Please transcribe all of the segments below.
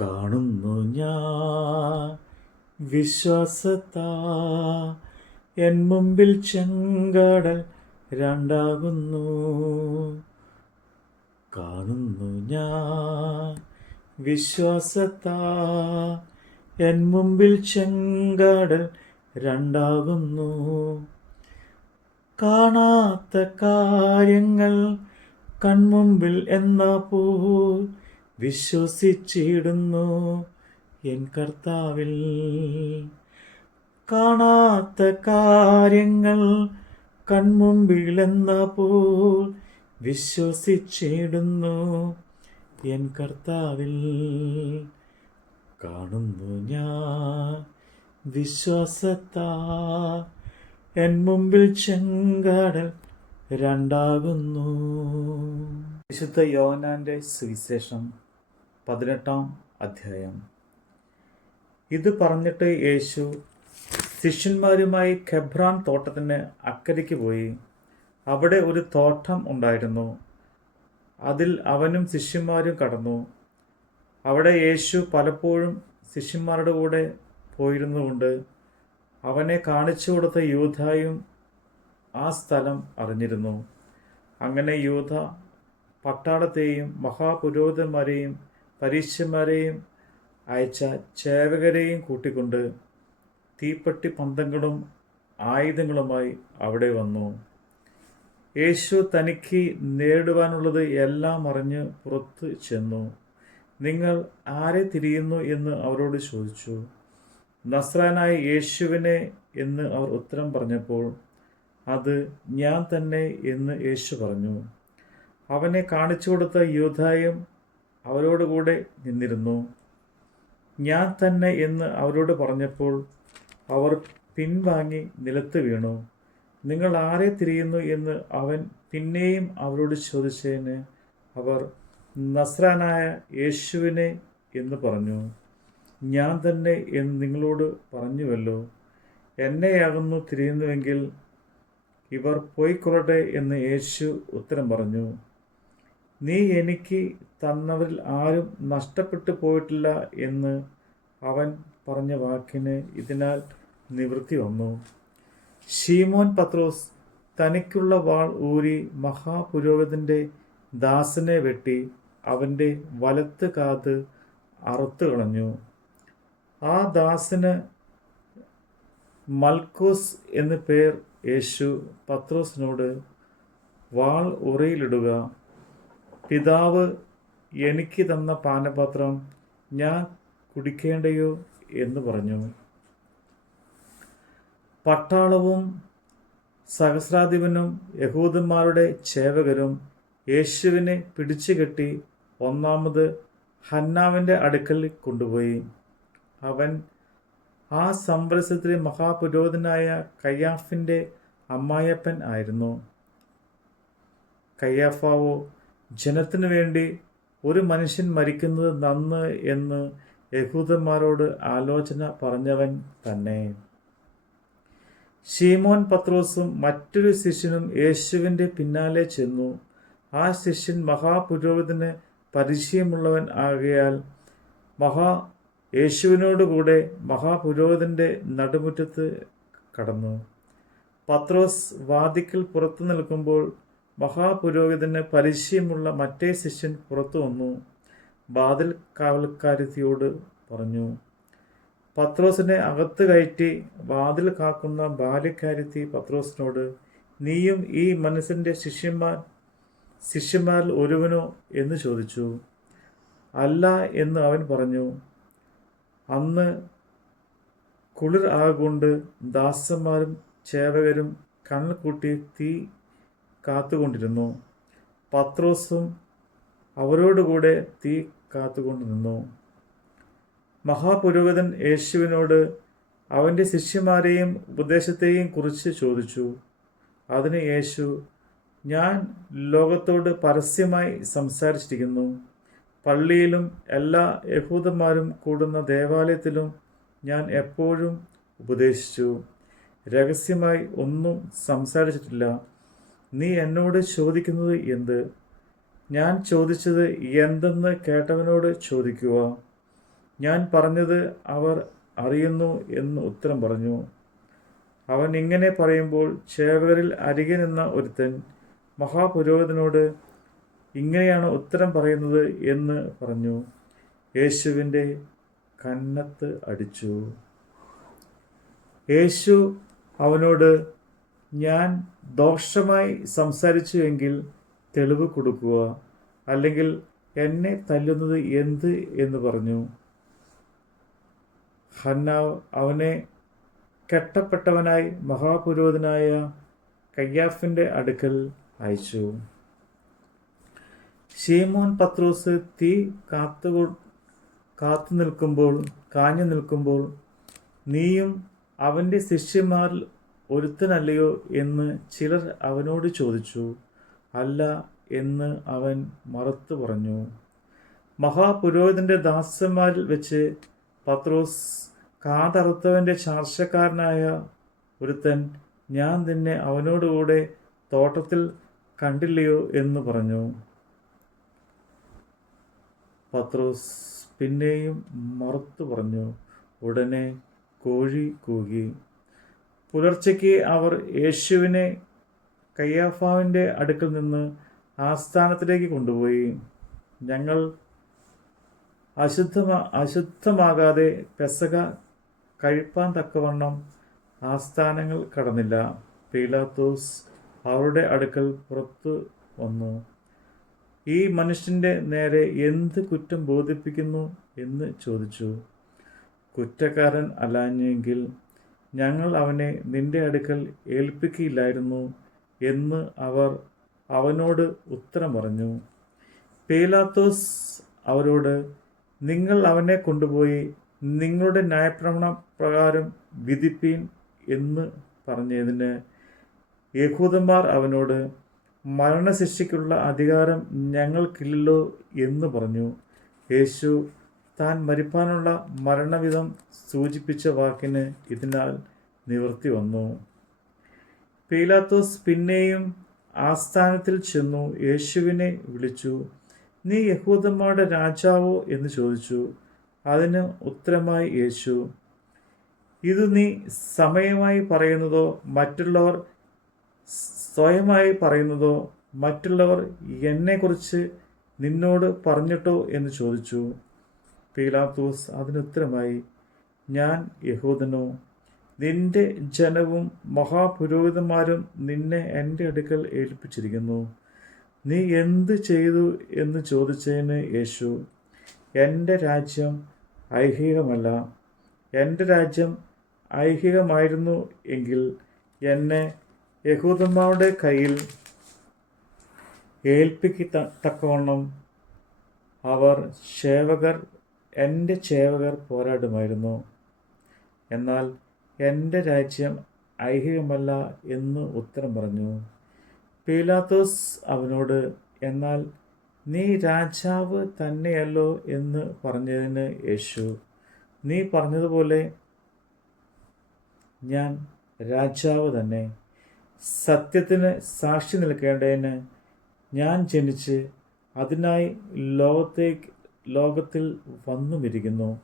കാണുന്നു ഞാൻ. വിശ്വാസത്താ എൻ മുമ്പിൽ ചെങ്കടൽ രണ്ടാകുന്നു. കാണുന്നു ഞാൻ. വിശ്വാസത്താ എൻ മുമ്പിൽ ചെങ്കടൽ രണ്ടാകുന്നു. കാണാത്ത കാര്യങ്ങൾ കൺമുമ്പിൽ എന്ന പോൽ വിശ്വസിച്ചിടുന്നു എൻ കർത്താവിൽ. കാണാത്ത കാര്യങ്ങൾ കൺമുമ്പിൽ എന്ന പോൽ വിശ്വസിച്ചിടുന്നു എൻ കർത്താവിൽ. കാണുന്നു ഞാൻ വിശ്വാസത്താ. എൻ മുമ്പിൽ ചെങ്കടൽ രണ്ടാകുന്നു. വിശുദ്ധ യോനാന്റെ സുവിശേഷം പതിനെട്ടാം അധ്യായം. ഇത് പറഞ്ഞിട്ട് യേശു ശിഷ്യന്മാരുമായി ഖെബ്രാൻ തോട്ടത്തിന് അക്കരയ്ക്ക് പോയി. അവിടെ ഒരു തോട്ടം ഉണ്ടായിരുന്നു. അതിൽ അവനും ശിഷ്യന്മാരും കടന്നു. അവിടെ യേശു പലപ്പോഴും ശിഷ്യന്മാരുടെ കൂടെ പോയിരുന്നുകൊണ്ട് അവനെ കാണിച്ചു കൊടുത്ത യൂധായും ആ സ്ഥലം അറിഞ്ഞിരുന്നു. അങ്ങനെ യൂധ പട്ടാളത്തെയും മഹാപുരോഹിതന്മാരെയും പരീക്ഷന്മാരെയും അയച്ച ചേവകരെയും കൂട്ടിക്കൊണ്ട് തീപ്പെട്ടി പന്തങ്ങളും ആയുധങ്ങളുമായി അവിടെ വന്നു. യേശു തനിക്ക് നേടുവാനുള്ളത് എല്ലാം അറിഞ്ഞ് പുറത്ത് ചെന്നു. നിങ്ങൾ ആരെ തിരിയുന്നു? എന്ന് അവരോട് ചോദിച്ചു. നസ്രാനായ യേശുവിനെ എന്ന് അവർ ഉത്തരം പറഞ്ഞപ്പോൾ അത് ഞാൻ തന്നെ എന്ന് യേശു പറഞ്ഞു. അവനെ കാണിച്ചു കൊടുത്ത യൂധായും അവരോടുകൂടെ നിന്നിരുന്നു. ഞാൻ തന്നെ എന്ന് അവരോട് പറഞ്ഞപ്പോൾ അവർ പിൻവാങ്ങി നിലത്ത് വീണു. നിങ്ങൾ ആരെ തിരിയുന്നു എന്ന് അവൻ പിന്നെയും അവരോട് ചോദിച്ചതിന് അവർ നസ്രാനായ യേശുവിനെ എന്ന് പറഞ്ഞു. ഞാൻ തന്നെ എന്ന് നിങ്ങളോട് പറഞ്ഞുവല്ലോ. എന്നെയാകുന്നു തിരിയുന്നുവെങ്കിൽ ഇവർ പോയിക്കൊള്ളട്ടെ എന്ന് യേശു ഉത്തരം പറഞ്ഞു. നീ എനിക്ക് തന്നവരിൽ ആരും നഷ്ടപ്പെട്ടു പോയിട്ടില്ല എന്ന് അവൻ പറഞ്ഞ വാക്കിന് ഇതിനാൽ നിവൃത്തി വന്നു. ഷീമോൻ പത്രോസ് തനിക്കുള്ള വാൾ ഊരി മഹാപുരോഹിതന്റെ ദാസനെ വെട്ടി അവന്റെ വലത്ത് കാത് അറുത്തു കളഞ്ഞു. ആ ദാസന് മൽക്കോസ് എന്ന് പേർ യേശു പത്രോസിനോട് വാൾ ഉറയിലിടുക പിതാവ് എനിക്ക് തന്ന പാനപാത്രം ഞാൻ കുടിക്കേണ്ടയോ എന്ന് പറഞ്ഞു. പട്ടാളവും സഹസ്രാധിപനും യഹൂദന്മാരുടെ ചേവകരും യേശുവിനെ പിടിച്ചുകെട്ടി ഒന്നാമത് ഹന്നാവിന്റെ അടുക്കൽ കൊണ്ടുപോയി. അവൻ ആ സംവത്സരത്തിലെ മഹാപുരോഹിതനായ കയ്യാഫിന്റെ അമ്മായപ്പൻ ആയിരുന്നു. കയ്യാഫാവോ ജനത്തിനു വേണ്ടി ഒരു മനുഷ്യൻ മരിക്കുന്നത് നന്ന് എന്ന് യഹൂദന്മാരോട് ആലോചന പറഞ്ഞവൻ തന്നെ. ഷീമോൻ പത്രോസും മറ്റൊരു ശിഷ്യനും യേശുവിന്റെ പിന്നാലെ ചെന്നു. ആ ശിഷ്യൻ മഹാപുരോഹിതന് പരിചയമുള്ളവൻ ആകയാൽ മഹാ യേശുവിനോടുകൂടെ മഹാപുരോഹിതന്റെ നടുമുറ്റത്ത് കടന്നു. പത്രോസ് വാതിക്കൽ പുറത്തു നിൽക്കുമ്പോൾ മഹാപുരോഹിതന് പരിചയമുള്ള മറ്റേ ശിഷ്യൻ പുറത്തു വന്നു. വാതിൽ കാവൽക്കാരത്തിയോട് പറഞ്ഞു പത്രോസിനെ അകത്ത് കയറ്റി വാതിൽ കാക്കുന്ന ബാല്യക്കാരത്തി പത്രോസിനോട് നീയും ഈ മനസ്സിന്റെ ശിഷ്യന്മാർ ശിഷ്യന്മാരിൽ ഒരുവനോ എന്ന് ചോദിച്ചു. അല്ല എന്ന് അവൻ പറഞ്ഞു അന്ന് കുളിർ ആകൊണ്ട് ദാസന്മാരും ചേവകരും കണ്ണിൽ കൂട്ടി തീ കാത്തുകൊണ്ടിരുന്നു. പത്രോസും അവരോടുകൂടെ തീ കാത്തുകൊണ്ട് നിന്നു മഹാപുരോഹിതൻ യേശുവിനോട് അവന്റെ ശിഷ്യന്മാരെയും ഉപദേശത്തെയും കുറിച്ച് ചോദിച്ചു. അതിന് യേശു ഞാൻ ലോകത്തോട് പരസ്യമായി സംസാരിച്ചിരിക്കുന്നു. പള്ളിയിലും എല്ലാ യഹൂദന്മാരും കൂടുന്ന ദേവാലയത്തിലും ഞാൻ എപ്പോഴും ഉപദേശിച്ചു. രഹസ്യമായി ഒന്നും സംസാരിച്ചിട്ടില്ല. നീ എന്നോട് ചോദിക്കുന്നത് എന്ത്? ഞാൻ ചോദിച്ചത് എന്തെന്ന് കേട്ടവനോട് ചോദിക്കുക. ഞാൻ പറഞ്ഞത് അവർ അറിയുന്നു എന്ന് ഉത്തരം പറഞ്ഞു. അവൻ ഇങ്ങനെ പറയുമ്പോൾ ചേവകരിൽ അരികെ നിന്ന ഒരുത്തൻ മഹാപുരോഹിതനോട് ഇങ്ങനെയാണ് ഉത്തരം പറയുന്നത് എന്ന് പറഞ്ഞു. യേശുവിന്റെ കന്നത്ത് അടിച്ചു. യേശു അവനോട് ഞാൻ ദോഷമായി സംസാരിച്ചു എങ്കിൽ തെളിവ് കൊടുക്കുക. അല്ലെങ്കിൽ എന്നെ തല്ലുന്നത് എന്ത് എന്ന് പറഞ്ഞു. ഹന്നാവ് അവനെ കെട്ടപ്പെട്ടവനായി മഹാപുരോഹിതനായ കയ്യാഫിന്റെ അടുക്കൽ അയച്ചു. ഷീമോൻ പത്രോസ് തീ കാത്തു കാത്തു നിൽക്കുമ്പോൾ കാഞ്ഞു നിൽക്കുമ്പോൾ നീയും അവന്റെ ശിഷ്യന്മാരിൽ ഒരുത്തനല്ലയോ എന്ന് ചിലർ അവനോട് ചോദിച്ചു അല്ല എന്ന് അവൻ മറുത്തു പറഞ്ഞു. മഹാപുരോഹിതന്റെ ദാസന്മാരിൽ വെച്ച് പത്രോസ് കാതറുത്തവന്റെ ചാർച്ചക്കാരനായ ഒരുത്തൻ ഞാൻ നിന്നെ അവനോടുകൂടെ തോട്ടത്തിൽ കണ്ടില്ലയോ എന്ന് പറഞ്ഞു. പത്രോസ് പിന്നെയും മറുത്തു പറഞ്ഞു. ഉടനെ കോഴി കൂകി. പുലർച്ചയ്ക്ക് അവർ യേശുവിനെ കയ്യാഫാവിന്റെ അടുക്കൽ നിന്ന് ആസ്ഥാനത്തിലേക്ക് കൊണ്ടുപോയി. ഞങ്ങൾ അശുദ്ധമാ അശുദ്ധമാകാതെ പെസക കഴിപ്പാൻ തക്കവണ്ണം ആസ്ഥാനങ്ങൾ കടന്നില്ല. പീലാത്തോസ് അവരുടെ അടുക്കൽ പുറത്തു വന്നു. ഈ മനുഷ്യന്റെ നേരെ എന്ത് കുറ്റം ബോധിപ്പിക്കുന്നു എന്ന് ചോദിച്ചു. കുറ്റക്കാരൻ അല്ലാഞ്ഞെങ്കിൽ ഞങ്ങൾ അവനെ നിന്റെ അടുക്കൽ ഏൽപ്പിക്കില്ലായിരുന്നു എന്ന് അവർ അവനോട് ഉത്തരം പറഞ്ഞു പേലാത്തോസ് അവരോട് നിങ്ങൾ അവനെ കൊണ്ടുപോയി നിങ്ങളുടെ ന്യായപ്രമാണ പ്രകാരം വിധിപ്പീൻ എന്ന് പറഞ്ഞതിന് യഹൂദന്മാർ അവനോട് മരണശിക്ഷയ്ക്കുള്ള അധികാരം ഞങ്ങൾക്കില്ലല്ലോ എന്ന് പറഞ്ഞു. യേശു താൻ മരിപ്പാനുള്ള മരണവിധം സൂചിപ്പിച്ച വാക്കിന് ഇതിനാൽ നിവൃത്തി വന്നു. പീലാത്തോസ് പിന്നെയും ആസ്ഥാനത്തിൽ ചെന്നു യേശുവിനെ വിളിച്ചു നീ യഹൂദന്മാരുടെ രാജാവോ? എന്ന് ചോദിച്ചു. അതിന് ഉത്തരമായി യേശു ഇത് നീ സമയമായി പറയുന്നതോ മറ്റുള്ളവർ സ്വയമായി പറയുന്നതോ മറ്റുള്ളവർ എന്നെക്കുറിച്ച് നിന്നോട് പറഞ്ഞിട്ടോ? എന്ന് ചോദിച്ചു. പീലാത്തോസ് അതിനുത്തരമായി ഞാൻ യഹൂദനോ നിന്റെ ജനവും മഹാപുരോഹിതന്മാരും നിന്നെ എന്റെ അടുക്കൽ ഏൽപ്പിച്ചിരിക്കുന്നു. നീ എന്ത് ചെയ്തു എന്ന് ചോദിച്ചതിന് യേശു എന്റെ രാജ്യം ഐഹികമല്ല. എന്റെ രാജ്യം ഐഹികമായിരുന്നു എങ്കിൽ എന്നെ യഹൂദന്മാരുടെ കയ്യിൽ ഏൽപ്പിക്കത്തക്കവണ്ണം അവർ സേവകർ എന്റെ ചേവകർ പോരാടുമായിരുന്നു. എന്നാൽ എന്റെ രാജ്യം ഐഹികമല്ല എന്ന് ഉത്തരം പറഞ്ഞു. പീലാത്തോസ് അവനോട് എന്നാൽ നീ രാജാവ് തന്നെയല്ലോ എന്ന് പറഞ്ഞതിന് യേശു നീ പറഞ്ഞതുപോലെ ഞാൻ രാജാവ് തന്നെ. സത്യത്തിന് സാക്ഷി നിൽക്കേണ്ടതിന് ഞാൻ ജനിച്ച് അതിനായി ലോകത്തേക്ക് ലോകത്തിൽ വന്നുമിരിക്കുന്നു.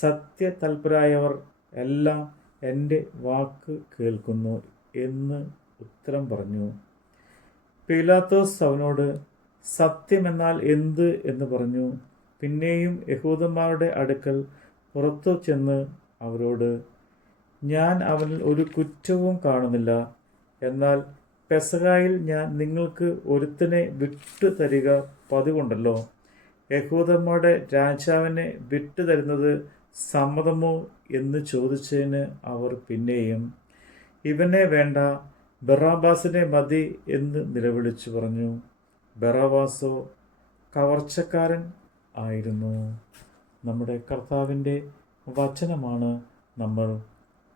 സത്യതൽപരായവർ എല്ലാം എന്റെ വാക്ക് കേൾക്കുന്നു എന്ന് ഉത്തരം പറഞ്ഞു. പീലാത്തോസ് അവനോട് സത്യമെന്നാൽ എന്ത്? എന്ന് പറഞ്ഞു. പിന്നെയും യഹൂദന്മാരുടെ അടുക്കൽ പുറത്തു ചെന്ന് അവരോട് ഞാൻ അവനിൽ ഒരു കുറ്റവും കാണുന്നില്ല. എന്നാൽ പെസകായിൽ ഞാൻ നിങ്ങൾക്ക് ഒരുത്തനെ വിട്ടു തരിക പതിവുണ്ടല്ലോ. യഹൂദന്മാരുടെ രാജാവിനെ വിട്ടു തരുന്നത് സമ്മതമോ എന്ന് ചോദിച്ചതിന് അവർ പിന്നെയും ഇവനെ വേണ്ട ബറാബാസിനെ മതി എന്ന് നിലവിളിച്ചു പറഞ്ഞു. ബറാബാസോ കവർച്ചക്കാരൻ ആയിരുന്നു. നമ്മുടെ കർത്താവിന്റെ വചനമാണ് നമ്മൾ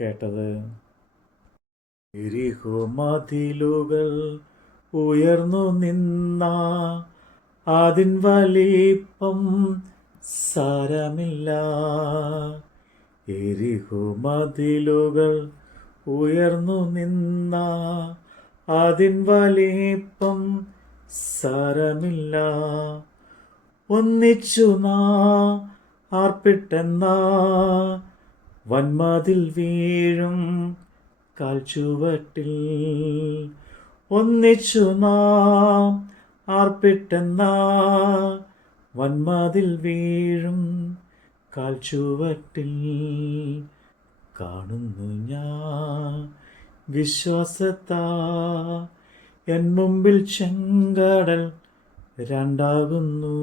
കേട്ടത്. ഉയർന്നു നിന്ന അതിൻ വലിപ്പം സാരമില്ല. എരിഹുമതിലുകൾ ഉയർന്നു നിന്ന അതിൻ വലിപ്പം സാരമില്ല. ഒന്നിച്ചു നാ ആർപ്പിട്ടെന്ന വന്മതിൽ വീഴും കാൽച്ചുവട്ടിൽ. ഒന്നിച്ചു നാം ആർപ്പിട്ടെന്നാ വന്മതിൽ വീഴും കാൽച്ചുവട്ടിൽ കാണുന്നു ഞാൻ വിശ്വാസത്താ. എൻ മുമ്പിൽ ചെങ്കടൽ രണ്ടാകുന്നു.